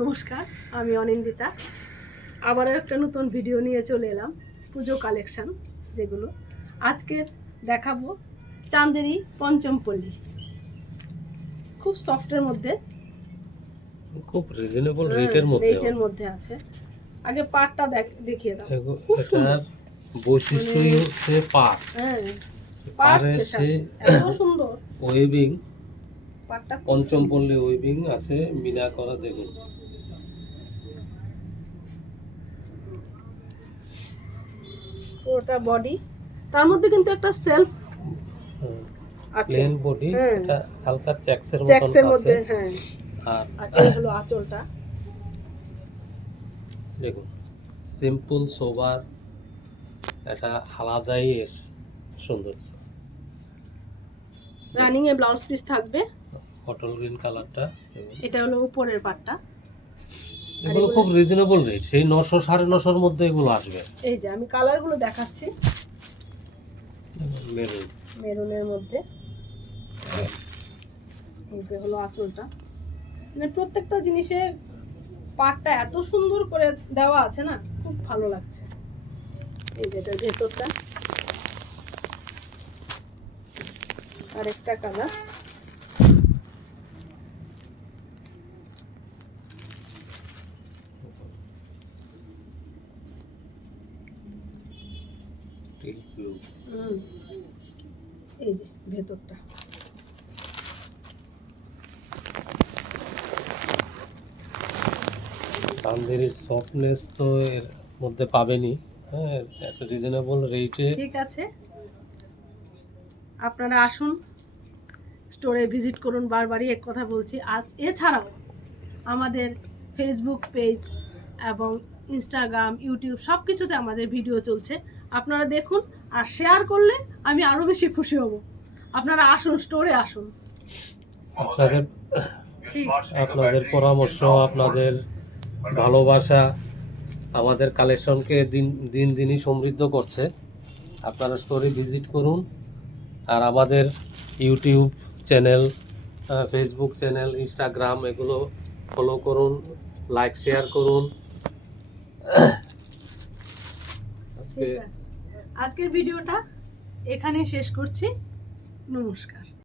নমস্কার, আমি অনিন্দিতা। আবারও একটা নতুন ভিডিও নিয়ে চলে এলাম। পুজো কালেকশন যেগুলো আজকের দেখাবো, চান্দেরি পঞ্চমপল্লী, খুব সফটের মধ্যে, খুব রিজনেবল রেটের মধ্যে আছে। আগে পাটটা দেখিয়ে দাও। এটার বৈশিষ্ট্যই হচ্ছে পাট। পাড়ে সে এত সুন্দর ওয়েভিং, পাটটা পঞ্চমপল্লী ওয়েভিং আছে, মিনা করা। দেখুন ওটা বডি, তার মধ্যে কিন্তু একটা সেলফ আছে, প্লেন বডি, এটা হালকা চেকসের মধ্যে আছে। আর এই হলো আঁচলটা। দেখুন সিম্পল সোবার, এটা আলাদাই এর সৌন্দর্য। রানিং এ ব্লাউজ পিস থাকবে বটল গ্রিন কালারটা। এটা হলো উপরের পাটটা। এগুলো খুব রিজনেবল রেট, সেই 900 950 মধ্যে এগুলো আসবে। এই যে আমি কালারগুলো দেখাচ্ছি। মেরুন, মেরুনের মধ্যে এই যে হলো আঁচলটা। মানে প্রত্যেকটা জিনিসের পাটটা এত সুন্দর করে দেওয়া আছে না, খুব ভালো লাগছে। এই যে এটার ভেতরটা আরেকটা কালার। এই যে ভেতরটা চান্দেরির সফটনেস তো এর মধ্যে পাবেনই। হ্যাঁ, একটা রিজনেবল রেটে। ঠিক আছে, আপনারা আসুন, স্টোরে ভিজিট করুন। বারবারই এক কথা বলছি। আজ এছাড়াও আমাদের ফেসবুক পেজ এবং ইনস্টাগ্রাম, ইউটিউব সব কিছুতে আমাদের ভিডিও চলছে। আপনারা দেখুন আর শেয়ার করলে আমি আরও বেশি খুশি হব। আপনারা আসুন, স্টোরে আসুন। আপনাদের পরামর্শ, আপনাদের ভালোবাসা আমাদের কালেকশনকে দিনই সমৃদ্ধ করছে। আপনারা স্টোরে ভিজিট করুন, আর আমাদের YouTube channel, Facebook channel, Instagram এগুলো ফলো করুন, লাইক শেয়ার করুন। আজকের ভিডিওটা এখানে শেষ করছি। নমস্কার।